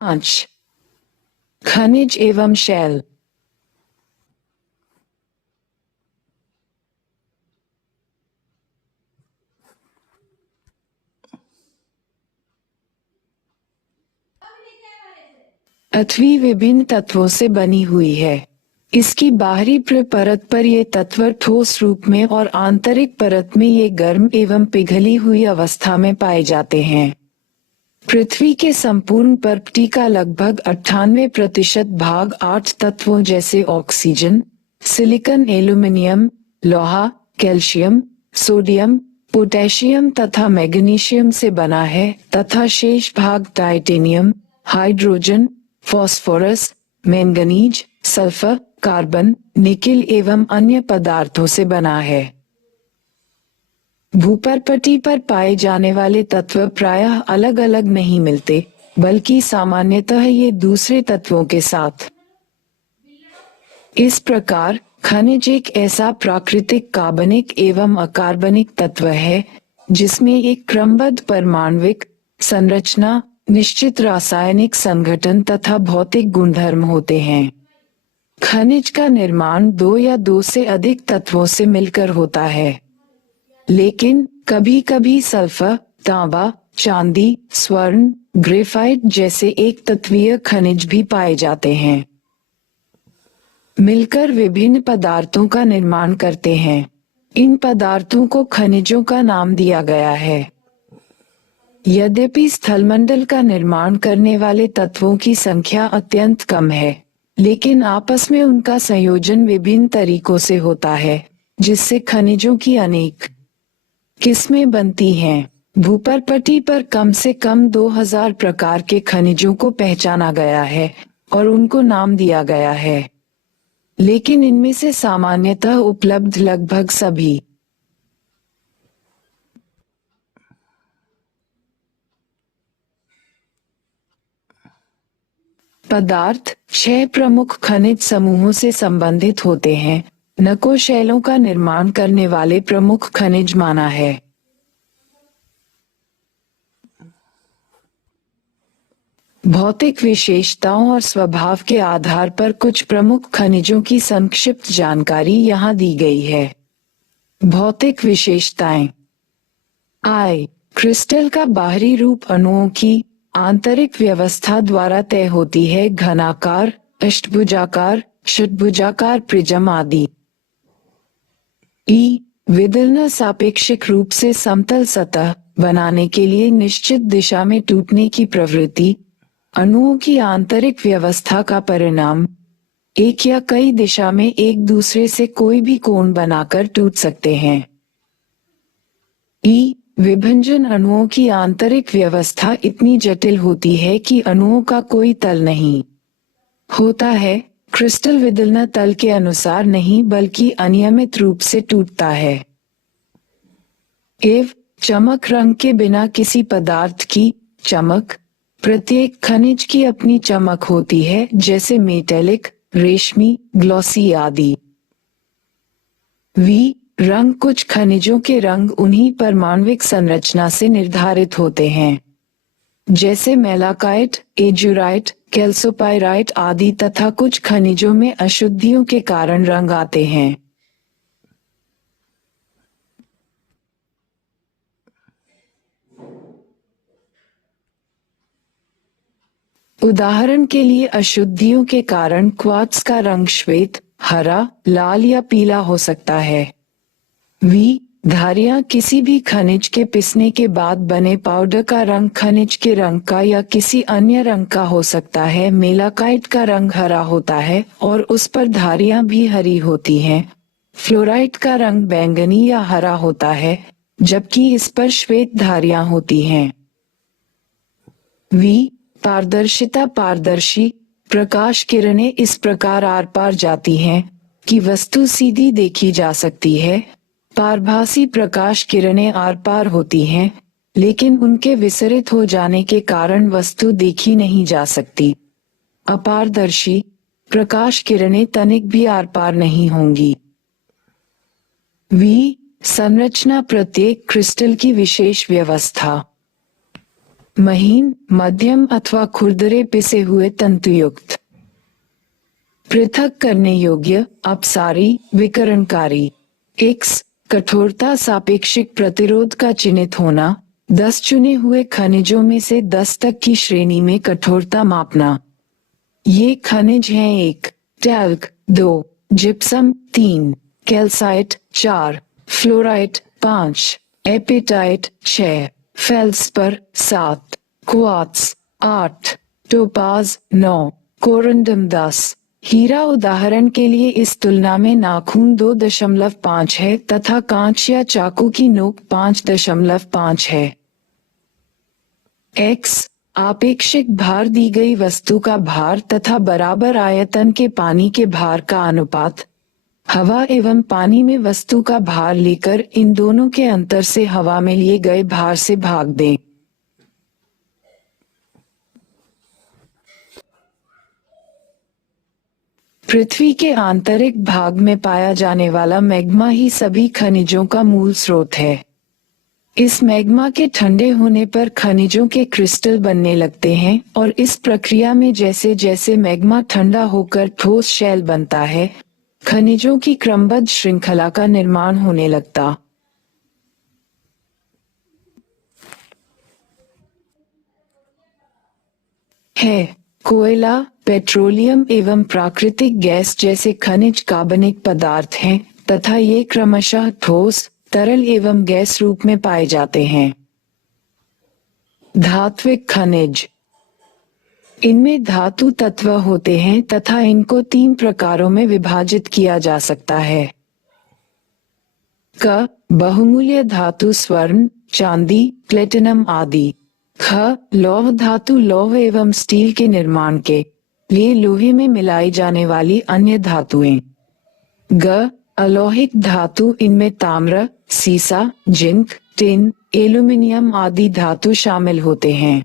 5. खनिज एवं शैल। पृथ्वी विभिन्न तत्वों से बनी हुई है। इसकी बाहरी परत पर ये तत्व ठोस रूप में और आंतरिक परत में ये गर्म एवं पिघली हुई अवस्था में पाए जाते हैं। पृथ्वी के संपूर्ण पर्पटी का लगभग 98% भाग 8 तत्वों जैसे ऑक्सीजन, सिलिकॉन, एल्यूमीनियम, लोहा, कैल्शियम, सोडियम, पोटेशियम तथा मैग्नीशियम से बना है तथा शेष भाग titanium, hydrogen, phosphorus, manganese, sulphur, carbon, nickel एवं अन्य पदार्थों से बना है। भूपर्पटी पर पाए जाने वाले तत्व प्रायः अलग अलग नहीं मिलते, बल्कि सामान्यतः ये दूसरे तत्वों के साथ। इस प्रकार खनिज एक ऐसा प्राकृतिक कार्बनिक एवं अकार्बनिक तत्व है जिसमें एक क्रमबद्ध परमाण्विक संरचना, निश्चित रासायनिक संगठन तथा भौतिक गुणधर्म होते हैं। खनिज का निर्माण दो या दो से अधिक तत्वों से मिलकर होता है, लेकिन कभी-कभी सल्फर, तांबा, चांदी, स्वर्ण, ग्रेफाइट जैसे एक तत्वीय खनिज भी पाए जाते हैं। मिलकर विभिन्न पदार्थों का निर्माण करते हैं। इन पदार्थों को खनिजों का नाम दिया गया है। यद्यपि स्थलमंडल का निर्माण करने वाले तत्वों की संख्या अत्यंत कम है, लेकिन आपस में उनका संयोजन विभिन्न तरीकों से होता है, जिससे खनिजों की अनेक किस्में बनती हैं। भूपर्पटी पर कम से कम 2000 प्रकार के खनिजों को पहचाना गया है और उनको नाम दिया गया है, लेकिन इनमें से सामान्यतः उपलब्ध लगभग सभी पदार्थ 6 प्रमुख खनिज समूहों से संबंधित होते हैं। नको शैलों का निर्माण करने वाले प्रमुख खनिज माना है। भौतिक विशेषताओं और स्वभाव के आधार पर कुछ प्रमुख खनिजों की संक्षिप्त जानकारी यहाँ दी गई है। भौतिक विशेषताएं। I. क्रिस्टल का बाहरी रूप अणुओं की आंतरिक व्यवस्था द्वारा तय होती है। घनाकार, अष्टभुजाकार, षट्भुजाकार, प्रिज्म आदि। E. विदलन सापेक्षिक रूप से समतल सतह बनाने के लिए निश्चित दिशा में टूटने की प्रवृत्ति, अणुओं की आंतरिक व्यवस्था का परिणाम। एक या कई दिशा में एक दूसरे से कोई भी कोण बनाकर टूट सकते हैं। E. विभंजन अणुओं की आंतरिक व्यवस्था इतनी जटिल होती है कि अणुओं का कोई तल नहीं होता है। क्रिस्टल विदलन तल के अनुसार नहीं बल्कि अनियमित रूप से टूटता है। एव. चमक रंग के बिना किसी पदार्थ की चमक। प्रत्येक खनिज की अपनी चमक होती है, जैसे मेटेलिक, रेशमी, ग्लॉसी आदि। वी. रंग कुछ खनिजों के रंग उन्हीं परमाण्विक संरचना से निर्धारित होते हैं, जैसे मेलाकाइट, एजुराइट, कैल्सोपाइराइट आदि तथा कुछ खनिजों में अशुद्धियों के कारण रंग आते हैं। उदाहरण के लिए अशुद्धियों के कारण क्वार्ट्ज का रंग श्वेत, हरा, लाल या पीला हो सकता है। वी. धारियां किसी भी खनिज के पिसने के बाद बने पाउडर का रंग खनिज के रंग का या किसी अन्य रंग का हो सकता है। मेलाकाइट का रंग हरा होता है और उस पर धारियां भी हरी होती हैं। फ्लोराइट का रंग बैंगनी या हरा होता है, जबकि इस पर श्वेत धारियां होती हैं। वी. पारदर्शिता। पारदर्शी प्रकाश किरणें इस प्रकार आर पार जाती हैं कि वस्तु सीधी देखी जा सकती है। पारभासी प्रकाश किरणें आर पार होती हैं, लेकिन उनके विसरित हो जाने के कारण वस्तु देखी नहीं जा सकती। अपारदर्शी प्रकाश किरणें तनिक भी आर पार नहीं होंगी। वी. संरचना। प्रत्येक क्रिस्टल की विशेष व्यवस्था। महीन, मध्यम अथवा खुरदरे पिसे हुए तंतुयुक्त। पृथक करने योग्य, अपसारी, विकरणकारी। X, कठोरता सापेक्षिक प्रतिरोध का चिन्हित होना, 10 चुने हुए खनिजों में से 10 तक की श्रेणी में कठोरता मापना। ये खनिज हैं: 1 talc, 2 gypsum, 3 calcite, 4 fluorite, 5 apatite, 6 feldspar, 7 quartz, 8 topaz, 9 corundum, 10 हीरा। उदाहरण के लिए इस तुलना में नाखून 2.5 है तथा कांच या चाकू की नोक 5.5 है। X, आपेक्षिक भार दी गई वस्तु का भार तथा बराबर आयतन के पानी के भार का अनुपात। हवा एवं पानी में वस्तु का भार लेकर इन दोनों के अंतर से हवा में लिए गए भार से भाग दें। पृथ्वी के आंतरिक भाग में पाया जाने वाला मैग्मा ही सभी खनिजों का मूल स्रोत है। इस मैग्मा के ठंडे होने पर खनिजों के क्रिस्टल बनने लगते हैं और इस प्रक्रिया में जैसे जैसे मैग्मा ठंडा होकर ठोस शैल बनता है, खनिजों की क्रमबद्ध श्रृंखला का निर्माण होने लगता है। कोयला, पेट्रोलियम एवं प्राकृतिक गैस जैसे खनिज कार्बनिक पदार्थ हैं तथा ये क्रमशः ठोस, तरल एवं गैस रूप में पाए जाते हैं। धात्विक खनिज, इनमें धातु तत्व होते हैं तथा इनको 3 प्रकारों में विभाजित किया जा सकता है। क, बहुमूल्य धातु स्वर्ण, चांदी, प्लेटिनम आदि। ख, लौह धातु लौह एवं स्टील के निर्माण के लिए लोहे में मिलाई जाने वाली अन्य धातुएं। ग, अलौहिक धातु, इनमें ताम्र, सीसा, जिंक, टिन, एल्यूमीनियम आदि धातु शामिल होते हैं।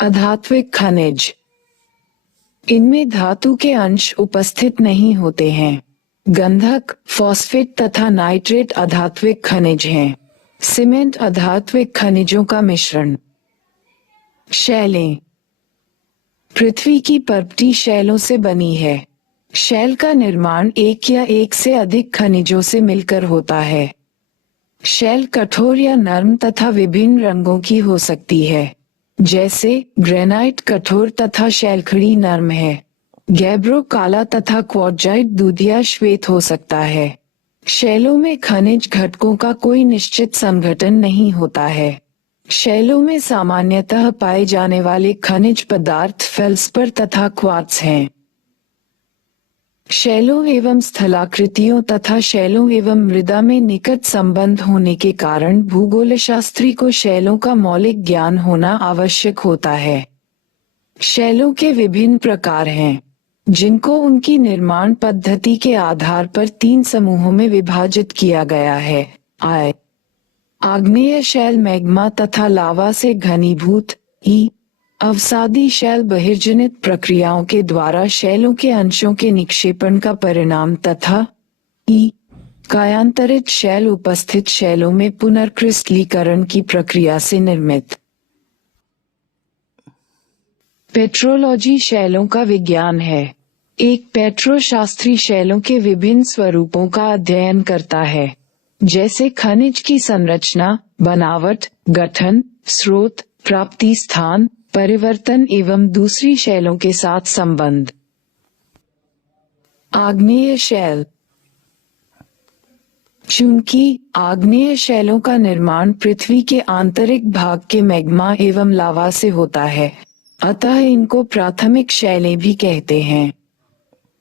अधात्विक खनिज, इनमें धातु के अंश उपस्थित नहीं होते हैं। गंधक, फॉस्फेट तथा नाइट्रेट अधात्विक खनिज हैं। सीमेंट अधात्विक खनिजों का मिश्रण। शैलें, पृथ्वी की पर्पटी शैलों से बनी है। शैल का निर्माण एक या एक से अधिक खनिजों से मिलकर होता है। शैल कठोर या नरम तथा विभिन्न रंगों की हो सकती है, जैसे ग्रेनाइट कठोर तथा शैलखड़ी नरम है। गैब्रो काला तथा क्वार्ट्जाइट दूधिया श्वेत हो सकता है। शैलों में खनिज घटकों का कोई निश्चित संगठन नहीं होता है। शैलों में सामान्यतः पाए जाने वाले खनिज पदार्थ फेल्सपर तथा क्वार्ट्ज हैं। शैलों एवं स्थलाकृतियों तथा शैलों एवं मृदा में निकट संबंध होने के कारण भूगोलशास्त्री को शैलों का मौलिक ज्ञान होना आवश्यक होता है। शैलों के विभिन्न प्रकार हैं, जिनको उनकी निर्माण पद्धति के आधार पर 3 समूहों में विभाजित किया गया है। आग्नेय शैल मैग्मा तथा लावा से घनीभूत। अवसादी शैल बहिर्जनित प्रक्रियाओं के द्वारा शैलों के अंशों के निक्षेपण का परिणाम तथा कायांतरित शैल उपस्थित शैलों में पुनर्क्रिस्टलीकरण की प्रक्रिया से निर्मित। पेट्रोलॉजी शैलों का विज्ञान है। एक पेट्रोशास्त्री शैलों के विभिन्न स्वरूपों का अध्ययन करता है, जैसे खनिज की संरचना, बनावट, गठन, स्रोत, प्राप्ति स्थान, परिवर्तन एवं दूसरी शैलों के साथ संबंध। आग्नेय शैल, चूंकि आग्नेय शैलों का निर्माण पृथ्वी के आंतरिक भाग के मैग्मा एवं लावा से होता है, अतः इनको प्राथमिक शैलें भी कहते हैं।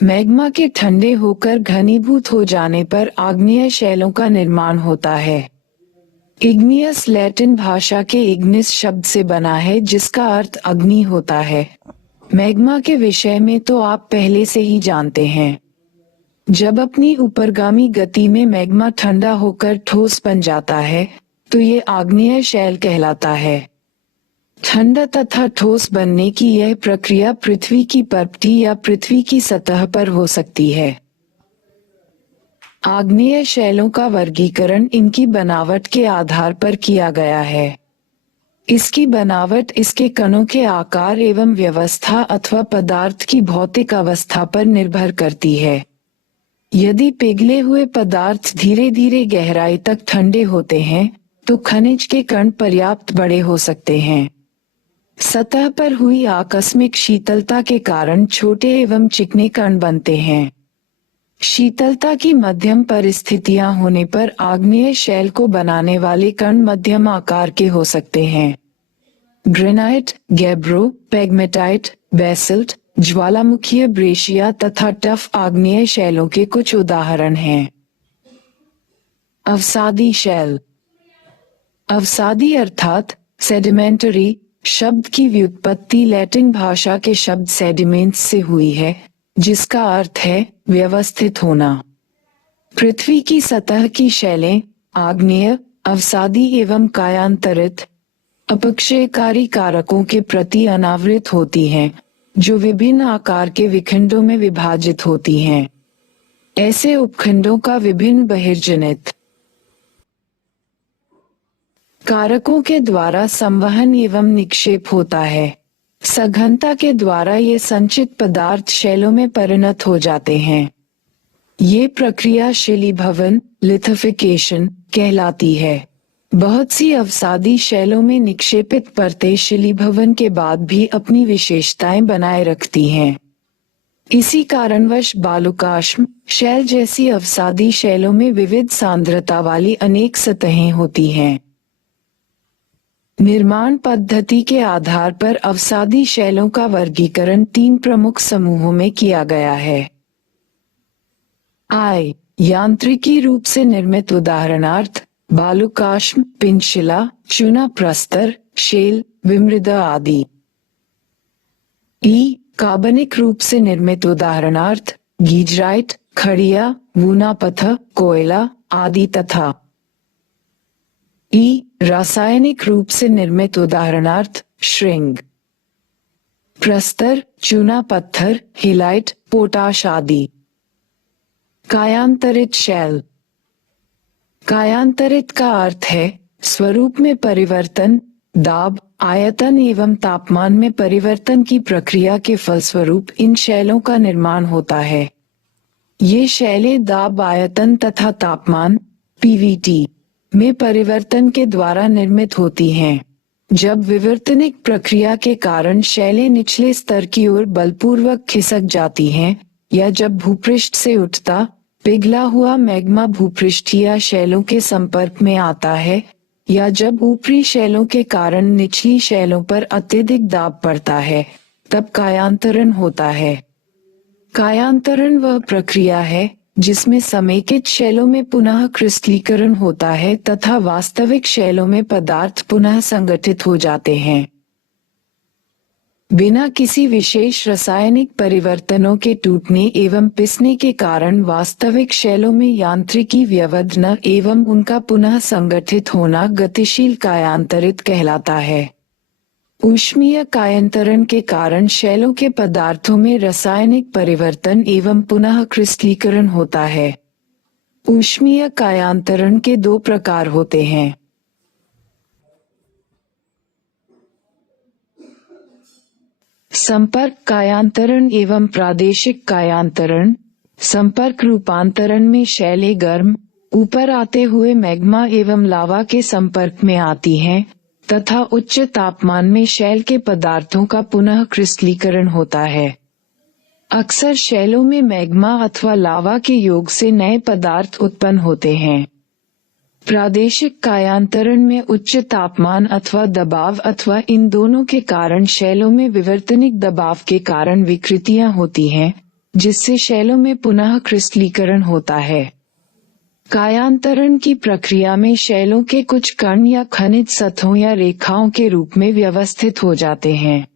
मैग्मा के ठंडे होकर घनीभूत हो जाने पर आग्नेय शैलों का निर्माण होता है। इग्नियस लैटिन भाषा के इग्निस शब्द से बना है, जिसका अर्थ अग्नि होता है। मैग्मा के विषय में तो आप पहले से ही जानते हैं। जब अपनी ऊपरगामी गति में मैग्मा ठंडा होकर ठोस बन जाता है, तो ये आग्नेय शैल कहलाता है। ठंडा तथा ठोस बनने की यह प्रक्रिया पृथ्वी की पर्पटी या पृथ्वी की सतह पर हो सकती है। आग्नेय शैलों का वर्गीकरण इनकी बनावट के आधार पर किया गया है। इसकी बनावट इसके कणों के आकार एवं व्यवस्था अथवा पदार्थ की भौतिक अवस्था पर निर्भर करती है। यदि पिघले हुए पदार्थ धीरे धीरे गहराई तक ठंडे होते हैं, तो खनिज के कण पर्याप्त बड़े हो सकते हैं। सतह पर हुई आकस्मिक शीतलता के कारण छोटे एवं चिकने कण बनते हैं। शीतलता की मध्यम परिस्थितियां होने पर आग्नेय शैल को बनाने वाले कण मध्यम आकार के हो सकते हैं। ग्रेनाइट, गैब्रो, पेगमेटाइट, बेसल्ट, ज्वालामुखीय ब्रेशिया तथा टफ आग्नेय शैलों के कुछ उदाहरण हैं। अवसादी शैल। अवसादी अर्थात सेडिमेंटरी शब्द की व्युत्पत्ति लैटिन भाषा के शब्द सेडिमेंट्स से हुई है, जिसका अर्थ है व्यवस्थित होना। पृथ्वी की सतह की शैलें आग्नेय, अवसादी एवं कायांतरित अपक्षयकारी कारकों के प्रति अनावृत होती हैं, जो विभिन्न आकार के विखंडों में विभाजित होती हैं। ऐसे उपखंडों का विभिन्न बहिर्जनित कारकों के द्वारा संवहन एवं निक्षेप होता है। सघनता के द्वारा ये संचित पदार्थ शैलों में परिणत हो जाते हैं। ये प्रक्रिया शिलीभवन लिथोफिकेशन कहलाती है। बहुत सी अवसादी शैलों में निक्षेपित परतें शिलीभवन के बाद भी अपनी विशेषताएं बनाए रखती हैं। इसी कारणवश बालुकाश्म शैल जैसी अवसादी शैलों में विविध सांद्रता वाली अनेक सतहें होती हैं। निर्माण पद्धति के आधार पर अवसादी शैलों का वर्गीकरण 3 प्रमुख समूहों में किया गया है। यांत्रिकी रूप से निर्मित उदाहरणार्थ बालुकाश्म, पिंडशिला, चूना प्रस्तर, शेल, विमृदा आदि। कार्बनिक रूप से निर्मित उदाहरणार्थ गीजराइट, खड़िया, वूनापत्थर, कोयला आदि तथा रासायनिक रूप से निर्मित उदाहरणार्थ श्रिंग, प्रस्तर, चूना पत्थर, हिलाइट, पोटाश आदि। कायांतरित शैल। कायांतरित का अर्थ है स्वरूप में परिवर्तन, दाब, आयतन एवं तापमान में परिवर्तन की प्रक्रिया के फलस्वरूप इन शैलों का निर्माण होता है। ये शैलें दाब, आयतन तथा तापमान (पीवीटी) में परिवर्तन के द्वारा निर्मित होती हैं। जब विवर्तनिक प्रक्रिया के कारण शैलें निचले स्तर की ओर बलपूर्वक खिसक जाती हैं, या जब भूपृष्ठ से उठता पिघला हुआ मैग्मा भूपृष्ठीय शैलों के संपर्क में आता है, या जब ऊपरी शैलों के कारण निचली शैलों पर अत्यधिक दाब पड़ता है, तब कायांतरण होता है। कायांतरण वह प्रक्रिया है जिसमें समेकित शैलों में पुनः क्रिस्टलीकरण होता है तथा वास्तविक शैलों में पदार्थ पुनः संगठित हो जाते हैं। बिना किसी विशेष रासायनिक परिवर्तनों के टूटने एवं पिसने के कारण वास्तविक शैलों में यांत्रिकी व्यवधान एवं उनका पुनः संगठित होना गतिशील कायांतरित कहलाता है। ऊष्मीय कायांतरण के कारण शैलों के पदार्थों में रासायनिक परिवर्तन एवं पुनः क्रिस्टलीकरण होता है। ऊष्मीय कायांतरण के 2 प्रकार होते हैं। संपर्क कायांतरण एवं प्रादेशिक कायांतरण। संपर्क रूपांतरण में शैलें गर्म, ऊपर आते हुए मैग्मा एवं लावा के संपर्क में आती हैं, तथा उच्च तापमान में शैल के पदार्थों का पुनः क्रिस्टलीकरण होता है। अक्सर शैलों में मैग्मा अथवा लावा के योग से नए पदार्थ उत्पन्न होते हैं। प्रादेशिक कायांतरण में उच्च तापमान अथवा दबाव अथवा इन दोनों के कारण शैलों में विवर्तनिक दबाव के कारण विकृतियां होती हैं, जिससे शैलों में पुनः क्रिस्टलीकरण होता है। कायांतरण की प्रक्रिया में शैलों के कुछ कण या खनिज सतहों या रेखाओं के रूप में व्यवस्थित हो जाते हैं।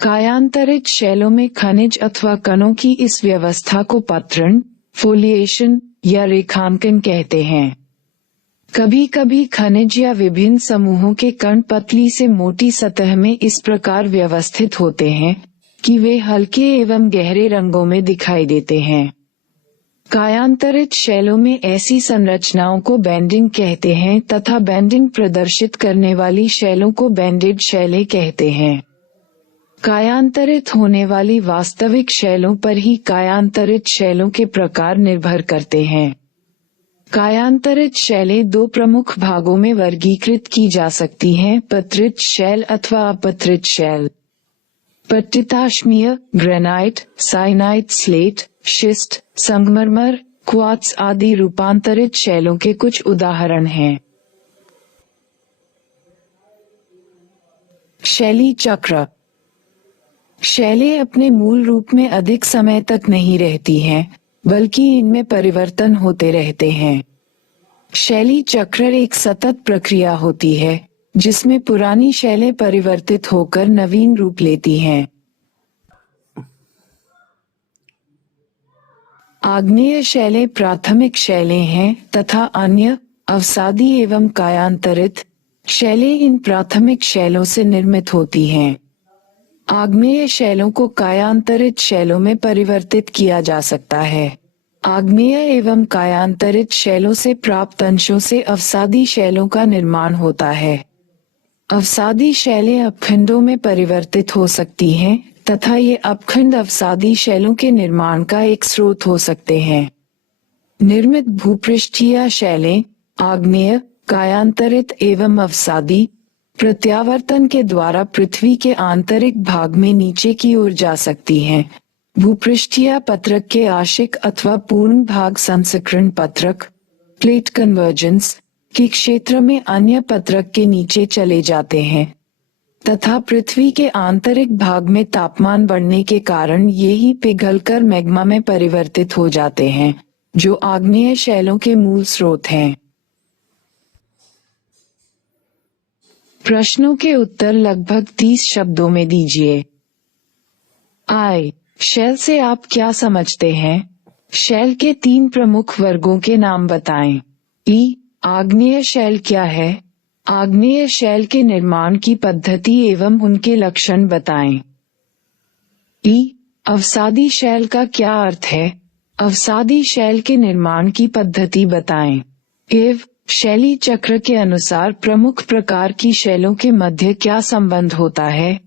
कायांतरित शैलों में खनिज अथवा कणों की इस व्यवस्था को पत्रण, फोलिएशन या रेखांकन कहते हैं। कभी कभी खनिज या विभिन्न समूहों के कण पतली से मोटी सतह में इस प्रकार व्यवस्थित होते हैं कि वे हल्के एवं गहरे रंगों में दिखाई देते हैं। कायांतरित शैलों में ऐसी संरचनाओं को बैंडिंग कहते हैं तथा बैंडिंग प्रदर्शित करने वाली शैलों को बैंडेड शैलें कहते हैं। कायांतरित होने वाली वास्तविक शैलों पर ही कायांतरित शैलों के प्रकार निर्भर करते हैं। कायांतरित शैलें दो प्रमुख भागों में वर्गीकृत की जा सकती हैं, पत्रित शैल अथवा अपत्रित शैल। पट्टिताश्मीय, ग्रेनाइट, साइनाइट, स्लेट, शिस्ट, संगमरमर, क्वार्ट्ज आदि रूपांतरित शैलों के कुछ उदाहरण हैं। शैली चक्र। शैलें अपने मूल रूप में अधिक समय तक नहीं रहती हैं, बल्कि इनमें परिवर्तन होते रहते हैं। शैली चक्र एक सतत प्रक्रिया होती है, जिसमें पुरानी शैलें परिवर्तित होकर नवीन रूप लेती हैं। आग्नेय शैलें प्राथमिक शैलें हैं तथा अन्य अवसादी एवं कायांतरित शैलें इन प्राथमिक शैलों से निर्मित होती हैं। आग्नेय शैलों को कायांतरित शैलों में परिवर्तित किया जा सकता है। आग्नेय एवं कायांतरित शैलों से प्राप्त अंशों से अवसादी शैलों का निर्माण होता है। अवसादी शैलें अपखंडों में परिवर्तित हो सकती हैं तथा ये अपखंड अवसादी शैलों के निर्माण का एक स्रोत हो सकते हैं। निर्मित भूपृष्ठीय शैलें आग्नेय, कायांतरित एवं अवसादी प्रत्यावर्तन के द्वारा पृथ्वी के आंतरिक भाग में नीचे की ओर जा सकती हैं। भूपृष्ठीय पत्रक के आशिक अथवा पूर्ण भाग संसकरण पत्रक प्लेट कन्वर्जेंस के क्षेत्र में अन्य पत्रक के नीचे चले जाते हैं तथा पृथ्वी के आंतरिक भाग में तापमान बढ़ने के कारण ये ही पिघलकर मैग्मा में परिवर्तित हो जाते हैं, जो आग्नेय शैलों के मूल स्रोत हैं। प्रश्नों के उत्तर लगभग 30 शब्दों में दीजिए। आई शैल से आप क्या समझते हैं? शैल के 3 प्रमुख वर्गों के नाम बताएं। ई आग्नेय शैल क्या है? आग्नेय शैल के निर्माण की पद्धति एवं उनके लक्षण बताएं। ई अवसादी शैल का क्या अर्थ है? अवसादी शैल के निर्माण की पद्धति बताएं। एव शैली चक्र के अनुसार प्रमुख प्रकार की शैलों के मध्य क्या संबंध होता है?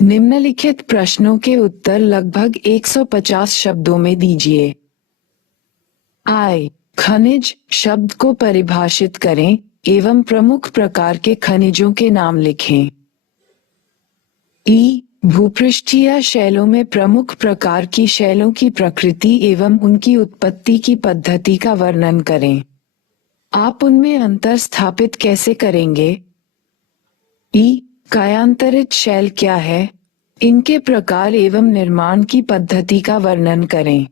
निम्नलिखित प्रश्नों के उत्तर लगभग 150 शब्दों में दीजिए। आई खनिज शब्द को परिभाषित करें एवं प्रमुख प्रकार के खनिजों के नाम लिखें। ई भूपृष्ठीय शैलों में प्रमुख प्रकार की शैलों की प्रकृति एवं उनकी उत्पत्ति की पद्धति का वर्णन करें। आप उनमें अंतर स्थापित कैसे करेंगे? ई कायांतरित शैल क्या है? इनके प्रकार एवं निर्माण की पद्धति का वर्णन करें।